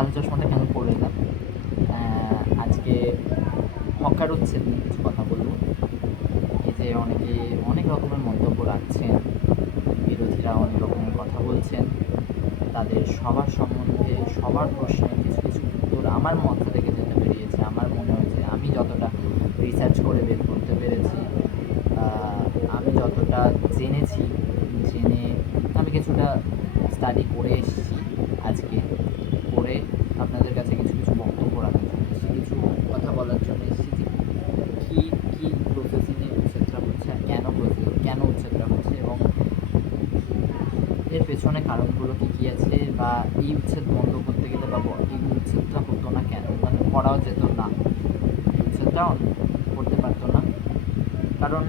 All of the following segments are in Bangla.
কালো চশমাটা কেন পরে এলাম? আজকে হকার হচ্ছে কিছু কথা বলবো। এই যে অনেকে অনেক রকমের মন্তব্য রাখছেন, বিরোধীরা অনেক রকমের কথা বলছেন, তাদের সবার সম্বন্ধে সবার প্রশ্নের কিছু কিছু উত্তর আমার মাথা থেকে যেন বেরিয়েছে। আমার মনে হয়েছে আমি যতটা রিসার্চ করে বের করতে পেরেছি, আমি যতটা জেনেছি, জেনে আমি কিছুটা স্টাডি করে এসেছি আজকে, করে আপনাদের কাছে কিছু কিছু বক্তব্য রাখার জন্য এসেছি, কিছু কথা বলার জন্য এসেছি যে কী কী প্রসেসিংয়ে উচ্ছেদটা হচ্ছে আর কেন উচ্ছেদটা হচ্ছে এবং এর পেছনে কারণগুলো কী কী আছে, বা এই উচ্ছেদ বন্ধ করতে গেলে বা এই উচ্ছেদটা হতো না কেন, মানে করাও যেত না, এই উচ্ছেদটা করতে পারতো না। কারণ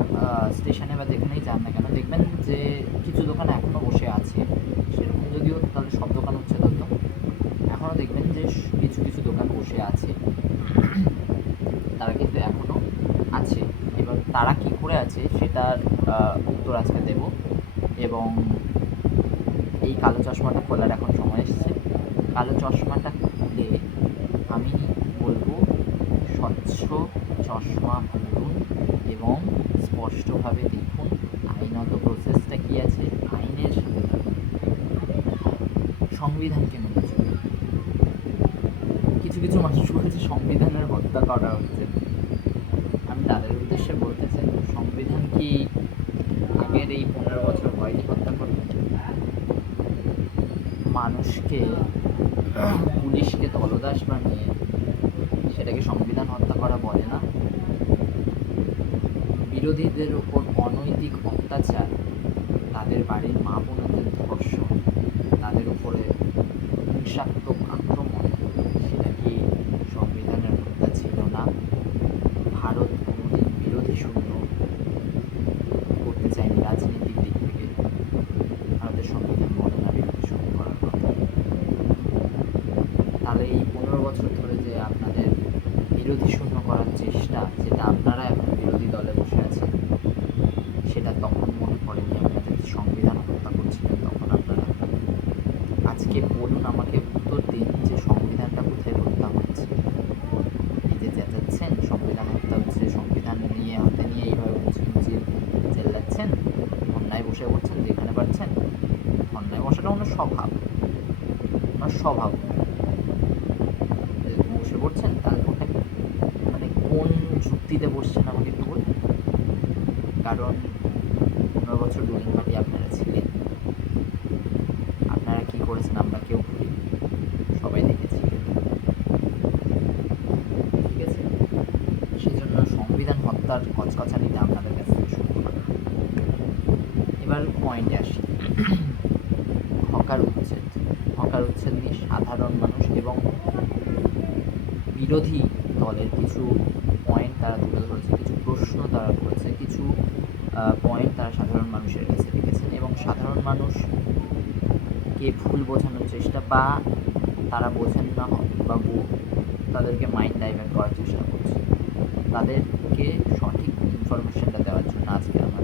স্টেশনে বা যেখানেই যান না কেন দেখবেন যে কিছু দোকান এখনও বসে আছে। সেরকম যদি হতো তাহলে সব দোকান উচ্ছেদ হতো। এখনও দেখবেন যে কিছু কিছু দোকান বসে আছে, তারা কিন্তু এখনও আছে। এবার তারা কী করে আছে সেটার উত্তর আজকে দেব। এবং এই কালো চশমাটা খোলার এখন সময় এসেছে। কালো চশমাটা খুলে আমি বলবো স্বচ্ছ চশমা পরুন এবং স্পষ্টভাবে দেখুন আইনত প্রসেসটা কী আছে, আইনের সাথে থাকুন, সংবিধানকে মেনে চলুন। কিছু কিছু মানুষ বলছে সংবিধানের হত্যা করা হচ্ছে। আমি তাদের উদ্দেশ্যে বলতে চাই, সংবিধান কি আগের এই 15 বছর হয়নি হত্যা করতে? মানুষকে পুলিশকে দলদাস বানিয়ে সেটাকে সংবিধান হত্যা করা বলে না? বিরোধীদের ওপর অনৈতিক অত্যাচার, তাদের বাড়ির মা বোনদের ধর্ষণ, তাদের উপরে হিংসাত্মক আক্রমণ, সেটা কি সংবিধানের হত্যা ছিল না? ভারত কোনোদিন বিরোধী শূন্য করতে চায়নি রাজনীতির দিক থেকে। ভারতের সংবিধান বলে না বিরোধী শূন্য করার কথা। তাহলে এই 15 বছর ধরে যে আপনাদের বিরোধী শূন্য করার চেষ্টা, যেটা আপনারা এখন বিরোধী দলে বসে আছেন, সেটা তখন মনে পড়েনি আপনাদের সংবিধান হত্যা করছিলেন তখন আপনারা? আজকে বলুন, আমাকে উত্তর দিন যে সংবিধানটা কোথায় হত্যা হচ্ছে। এই যে চেঁচাচ্ছেন সংবিধান হত্যা হচ্ছে, সংবিধান নিয়ে হাতে নিয়ে এইভাবে মুচকি মুচিয়ে চেল্লাচ্ছেন, ধর্নায় বসে পড়ছেন যেখানে পারছেন। ধর্নায় বসাটা ওনার স্বভাব, ওনার স্বভাব বসে পড়ছেন। তাহলে ওটা মানে কোন যুক্তিতে বসছেন আমাকে একটু বলুন। কারণ 15 বছর ডুলিং পার্টি আপনারা ছিলেন, আপনারা কী করেছেন আমরা কেউ ভুলি, সবাই দেখেছি, ঠিক আছে? সেজন্য সংবিধান হত্যার কচকচানিটা আপনাদের কাছ থেকে শুনবো না। এবার পয়েন্টে আসি। হকার উচ্ছেদ, হকার উচ্ছেদ নিয়ে সাধারণ মানুষ এবং বিরোধী দলের কিছু পয়েন্ট তারা তুলে ধরেছে, কিছু প্রশ্ন তারা করেছে, কিছু পয়েন্ট তারা সাধারণ মানুষের কাছে রেখেছেন এবং সাধারণ মানুষকে ভুল বোঝানোর চেষ্টা, বা তারা বোঝেন না বা তাদেরকে মাইন্ড ডাইভার্ট করার চেষ্টা করছে, তাদেরকে সঠিক ইনফরমেশনটা দেওয়ার জন্য আজকে আমার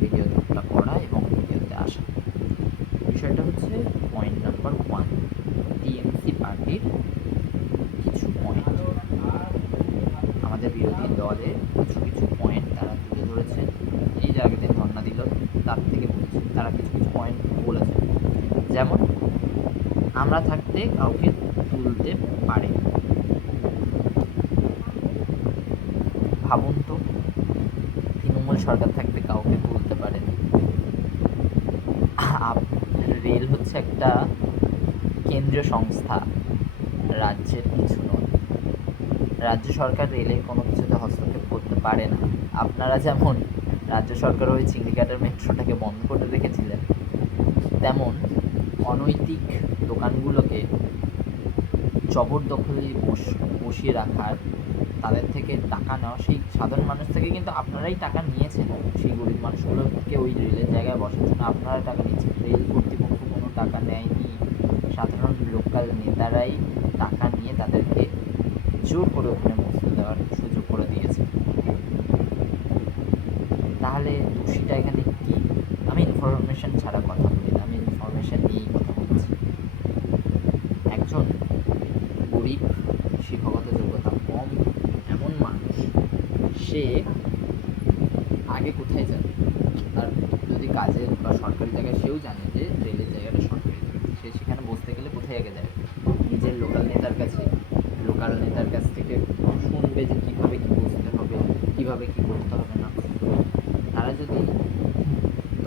ভিডিওটা করা এবং ভিডিওতে আসা। বিষয়টা হচ্ছে পয়েন্ট নাম্বার 1, টিএমসি পার্টির কিছু পয়েন্ট, আমাদের বিরোধী দলের কিছু কিছু পয়েন্ট তারা তুলে ধরেছেন। এই যে আগের দিন ধর্ণা দিল তার থেকে বলছি, তারা কিছু কিছু পয়েন্ট বলেছেন। যেমন, আমরা থাকতে কাউকে তুলতে পারে। ভাবুন তো, তৃণমূল সরকার থাকতে কাউকে তুলতে পারে। রেল হচ্ছে একটা কেন্দ্রীয় সংস্থা, রাজ্যের কিছু নয়। রাজ্য সরকার রেলের কোনো কিছুতে হস্তক্ষেপ করতে পারে না। আপনারা যেমন রাজ্য সরকার ওই চিংড়িঘাটের মেট্রোটাকে বন্ধ করে রেখেছিলেন, তেমন অনৈতিক দোকানগুলোকে জবরদখলে বসিয়ে রাখার, তাদের থেকে টাকা নেওয়া, সেই সাধারণ মানুষ থেকে কিন্তু আপনারাই টাকা নিয়েছেন। সেই গরিব মানুষগুলোকে ওই রেলের জায়গায় বসার জন্য আপনারা টাকা নিয়েছেন। রেল কর্তৃপক্ষ কোনো টাকা নেয়নি, সাধারণ লোকাল নেতারাই টাকা নিয়ে তাদেরকে জোর করে ওখানে বসতে দেওয়ার সুযোগ করে দিয়েছে। তাহলে দোষীটা এখানে কি? আমি ইনফরমেশন ছাড়া কথা বলি না, আমি ইনফরমেশন নিয়েই কথা বলছি। একজন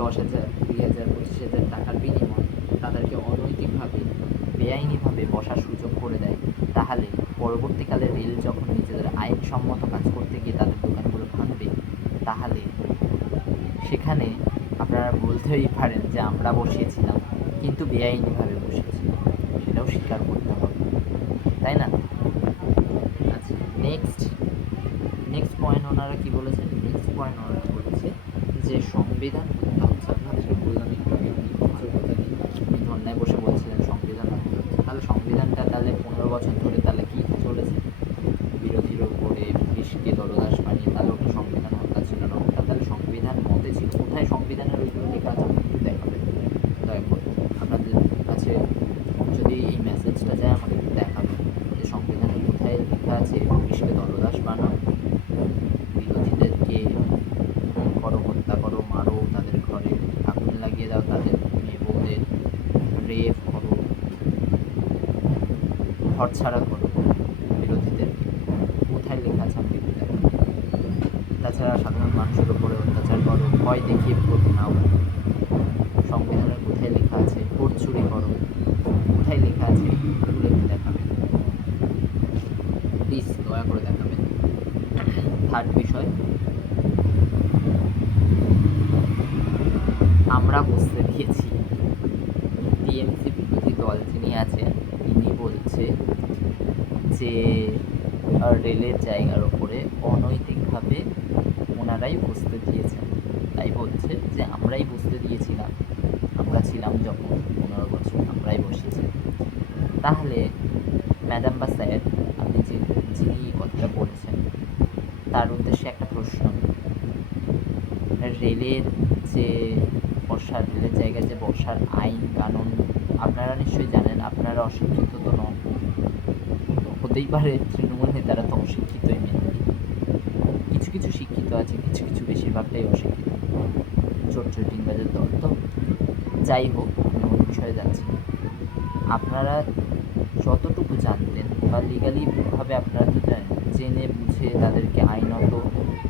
10,000, 20,000, 25,000 টাকার বিনিময়ে তাদেরকে অনৈতিকভাবে বেআইনিভাবে বসার সুযোগ করে দেয়, তাহলে পরবর্তীকালে রেল যখন নিজেদের আইনসম্মত কাজ করতে গিয়ে তাদের দোকানগুলো ভাঙবে, তাহলে সেখানে আপনারা বলতেই পারেন যে আমরা বসিয়েছিলাম, কিন্তু বেআইনিভাবে বসিয়েছিলাম, সেটাও স্বীকার করতে হবে, তাই না? আচ্ছা, নেক্সট পয়েন্ট ওনারা কি বলেছেন? নেক্সট পয়েন্ট ওনারা বলেছে যে সংবিধান হচ্ছে, আপনাদেরকে বললাম একটু আগে উনি ধর্নায় বসে বলছিলেন সংবিধান হচ্ছে, তাহলে সংবিধানটা তাহলে 15 বছর ধরে তাহলে কি চলেছে? বিরোধীর ওপরে পুলিশকে দলদাস বানিয়ে, তাহলে ওটা সংবিধান হত্যা ছিল না, ওটা তাহলে সংবিধান মতে ছিল। কোথায় সংবিধানের ওইগুলো লেখা আছে আপনি একটু দেখাবেন দয়া করে, আপনাদের কাছে যদি এই মেসেজটা যায় আমাকে একটু দেখাবেন যে সংবিধানে কোথায় লেখা আছে পুলিশকে দলদাস বানাও, বিরোধীদেরকে খুন করো, হত্যা করো, মারো, তাদের ঘরে আগুন লাগিয়ে দাও, তাদের মেয়ে বউদের রেপ করো, ঘর ছাড়া করো বিরোধীদেরকে, কোথায় লেখা আছে আপনি একটু দেখাবেন। তাছাড়া সাধারণ মানুষের উপরে অত্যাচার করো, ভয় দেখিয়ে ভোট নাও, সংবিধানের কোথায় লেখা আছে? ভোট চুরি করো, কোথায় লেখা আছে? এগুলো একটু দেখাবেন প্লিজ, দয়া করে দেখাবেন। থার্ড বিষয়, আমরা বুঝতে দিয়েছি টিএমসি বিরোধী দল যিনি আছেন তিনি বলছে যে রেলের জায়গার ওপরে অনৈতিকভাবে ওনারাই বসতে দিয়েছেন, তাই বলছে যে আমরাই বসতে দিয়েছিলাম, আমরা ছিলাম যখন 15 বছর আমরাই বসেছি। তাহলে ম্যাডাম বা স্যার, আপনি যিনি কথাটা বলছেন তার উদ্দেশ্যে একটা প্রশ্ন, রেলের যে রেলের জায়গায় যে বসার আইন কানুন আপনারা নিশ্চয়ই জানেন, আপনারা অশিক্ষিত তো নন, হতেই পারে তৃণমূল নেতারা তো অশিক্ষিতই মেনলি, কিছু কিছু শিক্ষিত আছে, কিছু কিছু বেশিরভাগটাই অশিক্ষিত চোট চৈটিংবাজের দল। তো যাই হোক, আমি ওই বিষয়ে যাচ্ছি না। আপনারা যতটুকু জানতেন বা লিগালিভাবে আপনারা তো জানেন, জেনে বুঝে তাদেরকে আইনত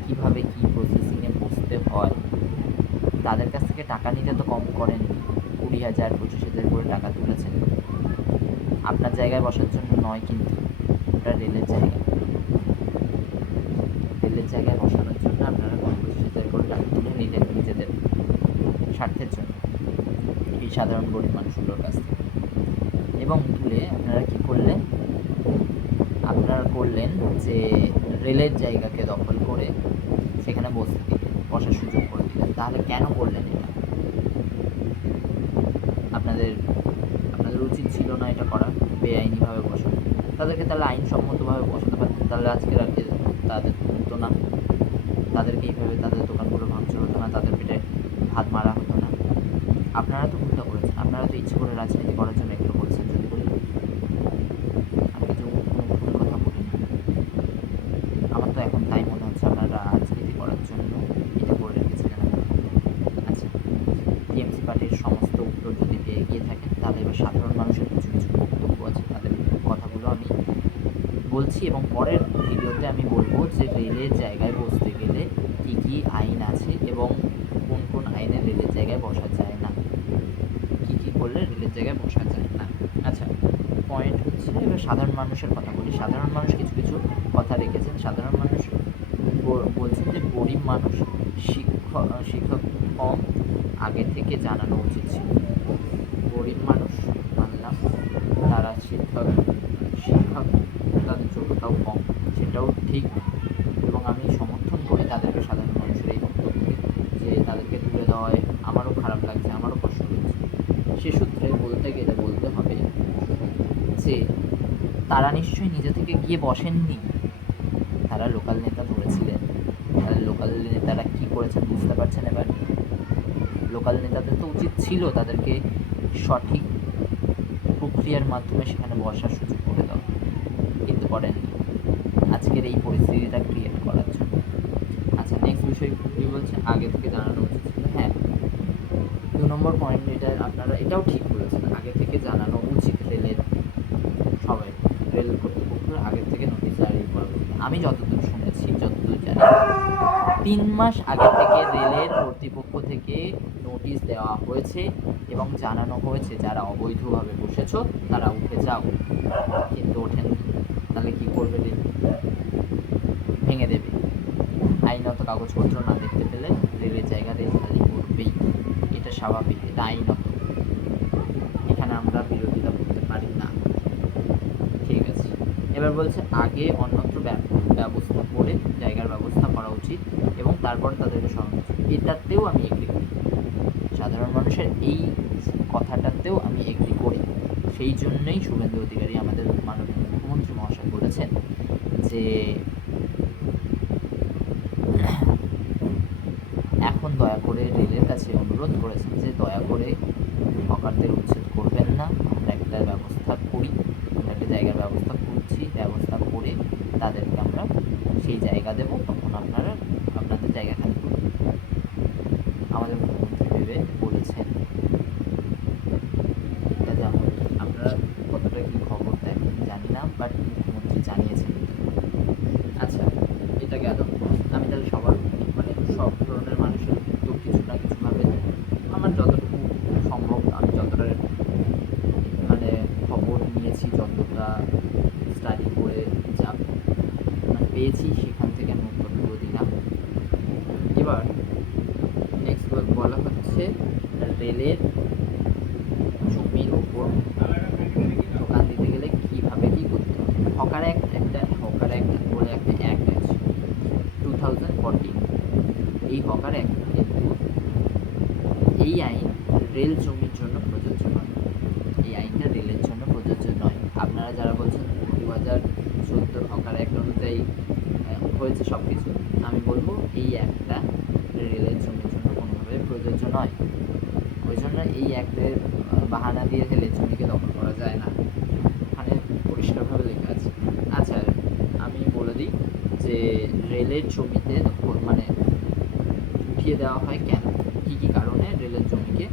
কীভাবে কী প্রসেসিংয়ে বসতে হয়, তাদের কাছ থেকে টাকা নিতে তো কম করেন, 20,000, 25,000 করে টাকা তুলেছেন আপনার জায়গায় বসার জন্য নয়, কিন্তু ওটা রেলের জায়গা, রেলের জায়গায় বসানোর জন্য আপনারা 25,000 করে টাকা তুলে নিলেন নিজেদের স্বার্থের জন্য এই সাধারণ গরিব মানুষগুলোর কাছ থেকে, এবং তুলে আপনারা কী করলেন? আপনারা করলেন যে রেলের জায়গাকে দখল করে সেখানে বসার সুযোগ করে দিলেন। তাহলে কেন করলেন এটা? আপনাদের উচিত ছিল না এটা করা, বেআইনিভাবে বসানো। তাদেরকে তাহলে আইনসম্মতভাবে বসাতে পারতেন, তাহলে আজকের আগে তাদের হতো না, তাদেরকে এইভাবে তাদের দোকানগুলো ভাঙচুর হতো না, তাদের পেটে ভাত মারা হতো না। আপনারা তো ভুলটা করেছেন, আপনারা তো ইচ্ছে করে রাজনীতি করার জন্য এগুলো করেছেন। যদি বলি আমি কিছু কোনো ভুল কথা বলি না, আমার তো এখন তাই মনে হচ্ছে আপনারা রাজনীতি করার জন্য এটা করে রেখেছিলেন। আচ্ছা, টিএমসি পার্টির সমস্ত উত্তর যদি দিয়ে এগিয়ে থাকেন, তাহলে এবার সাধারণ মানুষের কিছু কিছু বক্তব্য আছে, তাদের কথাগুলো আমি বলছি, এবং পরের ভিডিওতে আমি বলবো যে রেলের জায়গায় বসতে গেলে কী কী আইন আছে এবং কোন কোন আইনে রেলের জায়গায় বসা যায় না, কী কী করলে রেলের জায়গায় বসা যায় না। আচ্ছা, পয়েন্ট হচ্ছে এবার সাধারণ মানুষের কথা বলি। সাধারণ মানুষ কিছু কিছু কথা রেখেছেন। সাধারণ মানুষ বলছেন যে গরিব মানুষ, শিক্ষক কম, আগে থেকে জানানো উচিত ছিল। গরিব মানুষ মানলাম, তারা শিক্ষক তাদের যোগ্যতাও কম, সেটাও ঠিক, এবং আমি সমর্থন করি তাদেরকে, সাধারণ মানুষের এই বক্তব্যকে, যে তাদেরকে তুলে দেওয়ায় আমারও খারাপ লাগছে, আমারও কষ্ট হচ্ছে। সে সূত্রে বলতে গেলে বলতে হবে যে তারা নিশ্চয়ই নিজে থেকে গিয়ে বসেননি, তারা লোকাল নেতা ধরেছিলেন। তাহলে লোকাল নেতারা কী করেছেন বুঝতে পারছেন? এবার লোকাল নেতাদের তো উচিত ছিল তাদেরকে সঠিক প্রক্রিয়ার মাধ্যমে সেখানে বসার সুযোগ করে দেওয়া, কিন্তু করেননি আজকের এই পরিস্থিতিটা ক্রিয়েট করার জন্য। আচ্ছা, নেক্সট বিষয় কী বলছে? আগে থেকে জানানো উচিত ছিল। হ্যাঁ, 2 নম্বর পয়েন্ট, এটা আপনারা এটাও ঠিক বলেছেন, আগে থেকে জানানো উচিত রেলের সবাই, রেল কর্তৃপক্ষের আগে থেকে নোটিশ জারি করা উচিত। আমি যতদূর শুনেছি, যতদূর জানি, 3 মাস আগে থেকে রেলের কর্তৃপক্ষ থেকে নোটিশ দেওয়া হয়েছে এবং জানানো হয়েছে যারা অবৈধভাবে বসেছো তারা উঠে যাও, কিন্তু ওঠেননি। তাহলে কি করবে রেল? ভেঙে দেবে। আইনত কাগজপত্র না দেখতে পেলে রেলের জায়গা রেল খালি করবেই, এটা স্বাভাবিক, এটা আইনত। এখানে আমরা বিরোধিতা করতে পারি না। ঠিক আছে, এবার বলছে আগে অন্যত্র ব্যবস্থা করে জায়গার ব্যবস্থা করা উচিত এবং তারপর তাদেরকে সরানো উচিত। এটাতেও আমি এগ্রি করি, সাধারণ মানুষের এই কথাটাতেও আমি এগ্রি করি। সেই জন্যই শুভেন্দু অধিকারী আমাদের মাননীয় মুখ্যমন্ত্রী মহাশয় বলেছেন যে এখন দয়া করে রেলের কাছে অনুরোধ করেছেন যে দয়া করে হকারদের উচ্ছেদ করবেন না, আমরা একটা ব্যবস্থা করি, আমরা একটা জায়গার ব্যবস্থা করছি, ব্যবস্থা করে তাদেরকে আমরা সেই জায়গা দেব, তখন আপনারা আপনাদের জায়গা খালি করুন। আমাদের মুখ্যমন্ত্রী ভেবে বলেছেন। এটা যেমন আপনারা কতটা কি খবর দেখেন জানি না, বাট মুখ্যমন্ত্রী জানিয়েছেন। আচ্ছা, এটা গেল। আমি তাহলে সবার মানে সব ধরনের মানুষের তো কিছু না কিছুভাবে আমার যতটুকু সম্ভব আমি যতটা মানে খবর নিয়েছি, যতটা স্টাডি করে যা মানে পেয়েছি সেখান থেকে আমি উত্তরগুলো দিলাম। এবার নেক্সট বলা হচ্ছে রেলের জমির ওপর দোকান দিতে গেলে কীভাবে কী করতে হবে। হকার অ্যাক্ট বলে একটা অ্যাক্ট আছে 2014। এই হকার অ্যাক্ট কিন্তু এই আইন রেল জমির জন্য প্রযোজ্য নয়, এই আইনটা রেলের জন্য প্রযোজ্য নয়। আপনারা যারা বলছেন 2014 হকার অ্যাক্ট অনুযায়ী হয়েছে সব কিছু, আমি বলবো এই অ্যাক্টটা রেলের জমির জন্য কোনোভাবে প্রযোজ্য নয়। ওই জন্য এই অ্যাক্টের বাহানা দিয়ে রেলের জমিকে দখল করা যায় না, ওখানে পরিষ্কারভাবে লেখা আছে। আচ্ছা, আমি বলে দিই যে রেলের জমিতে মানে উঠিয়ে দেওয়া হয় কেন, কী কী কারণে রেলের জমিকে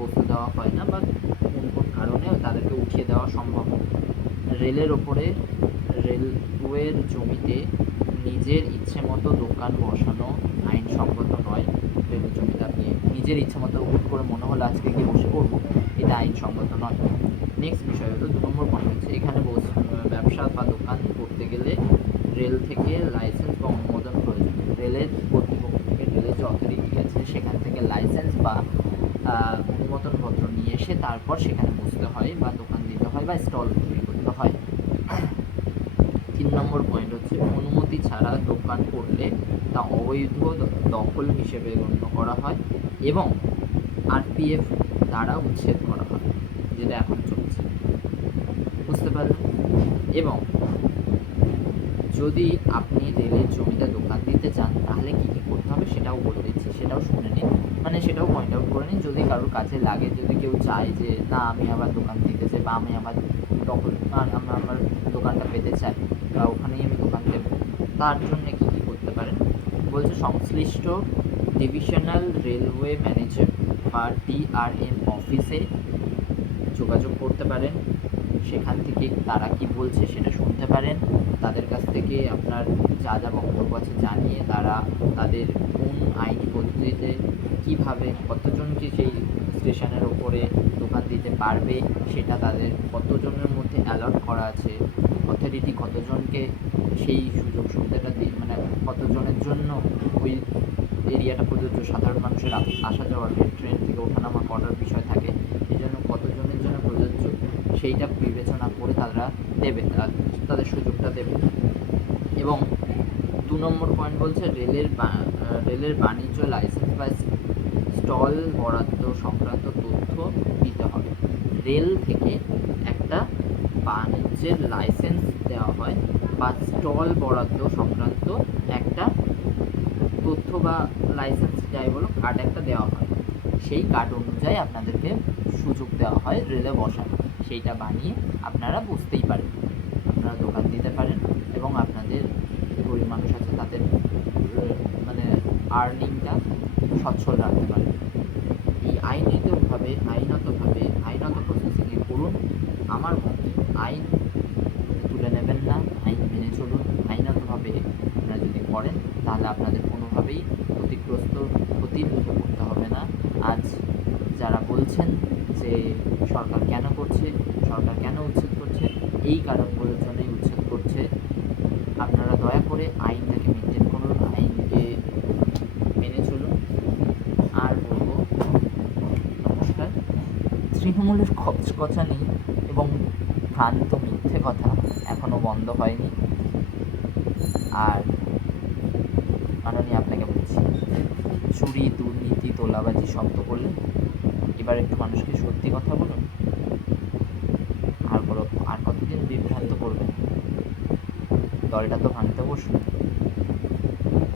বসতে দেওয়া হয় না, বা কোন কোন কারণে তাদেরকে উঠিয়ে দেওয়া সম্ভব। রেলের ওপরে রেলওয়ের জমিতে নিজের ইচ্ছে মতো দোকান বসানো আইনসঙ্গত নয়। রেলের জমিতে আপনি নিজের ইচ্ছে মতো হুট করে মনে হলো আজকে গিয়ে বসে পড়বো, এটা আইনসঙ্গত নয়। নেক্সট বিষয় হলো 2 নম্বর পয়েন্ট হচ্ছে এখানে ব্যবসা বা দোকান করতে গেলে রেল থেকে লাইসেন্স বা অনুমোদন প্রয়োজন। রেলের কর্তৃপক্ষ থেকে, রেলের যে অথরিটি আছে সেখান থেকে লাইসেন্স বা অনুমোদনপত্র নিয়ে এসে তারপর সেখানে বসতে হয় বা দোকান দিতে হয় বা স্টল তৈরি করতে হয়। 3 নম্বর পয়েন্ট হচ্ছে অনুমতি ছাড়া দোকান করলে তা অবৈধ দখল হিসেবে গণ্য করা হয় এবং আরপিএফ দ্বারা উচ্ছেদ করা হয়, যেটা এখন চলছে। বুঝতে পারলেন? এবং যদি আপনি রেলের জমিতে দোকান দিতে চান তাহলে কী কী করতে হবে সেটাও বলে দিচ্ছি, সেটাও শুনে নিন, মানে সেটাও পয়েন্ট আউট করে নিন। যদি কারোর কাছে লাগে, যদি কেউ চায় যে না আমি আবার দোকান দিতে চাই বা আমি আবার দখল আমি আমার দোকানটা পেতে চাই বা ওখানেই আমি দোকান দেব, তার জন্য কী কী করতে পারেন বলছে সংশ্লিষ্ট ডিভিশনাল রেলওয়ে ম্যানেজার বা ডিআরএম অফিসে যোগাযোগ করতে পারেন, সেখান থেকে তারা কি বলছে সেটা শুনতে পারেন, তাদের কাছ থেকে আপনার যা যা বক্তব্য আছে জানিয়ে তারা তাদের কোন আইনি পদ্ধতিতে কীভাবে কতজনকে সেই স্টেশনের ওপরে দোকান দিতে পারবে সেটা তাদের কতজনের মধ্যে অ্যালট করা আছে, অথরিটি কতজনকে সেই সুযোগ সুবিধাটা দিয়ে মানে কতজনের জন্য ওই এরিয়াটা প্রযোজ্য, সাধারণ মানুষের আসা যাওয়ার ট্রেন থেকে ওঠানামা করার বিষয় থাকে, এই জন্য কতজনের জন্য প্রযোজ্য সেইটা বিবেচনা করে তারা দেবে, তাদের সুযোগটা দেবে। এবং 2 নম্বর পয়েন্ট বলছে রেলের বাণিজ্য লাইসেন্স বা স্টল বরাদ্দ সংক্রান্ত তথ্য দিতে হবে। রেল থেকে একটা বাণিজ্যের লাইসেন্স দেওয়া হয় বা স্টল বরাদ্দ সংক্রান্ত একটা তথ্য বা লাইসেন্স যাই বলো কার্ড একটা দেওয়া হয়, সেই কার্ড অনুযায়ী আপনাদেরকে সুযোগ দেওয়া হয় রেলে বসার, সেইটা বানিয়ে আপনারা বুঝতেই পারেন, আপনারা দোকান দিতে পারেন এবং আপনাদের গরিব মানুষ আছে তাদের মানে আর্নিংটা সচ্ছল রাখতে পারেন। এই আইনত প্রসেসিংয়ে করুন। আমার মতে আইন তুলে নেবেন না, আইন মেনে চলুন। আইনতভাবে আপনারা যদি করেন তাহলে আপনাদের কোনোভাবেই সরকার কেন করছে, সরকার কেন উচ্ছেদ করছে, এই কারণগুলোর জন্যই উচ্ছেদ করছে। আপনারা দয়া করে আইনটাকে মেনটেন করুন, আইনকে মেনে চলুন। আর বলবো নমস্কার। তৃণমূলের কচকচানি এবং ভ্রান্ত মিথ্যে কথা এখনও বন্ধ হয়নি। আর মাননীয় আপনাকে বলছি, চুরি, দুর্নীতি, তোলাবাজি সব তো করলেন, এবার একটু মানুষকে সত্যি কথা বলুন। আর কতদিন বিভ্রান্ত করবেন? দলটা তো ভাঙতে বসুন।